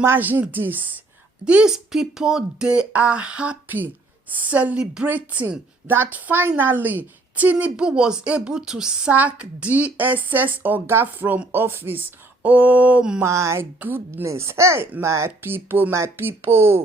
imagine this. These people, they are happy, celebrating that finally Tinubu was able to sack DSS Oga from office. Oh my goodness. Hey, my people, my people.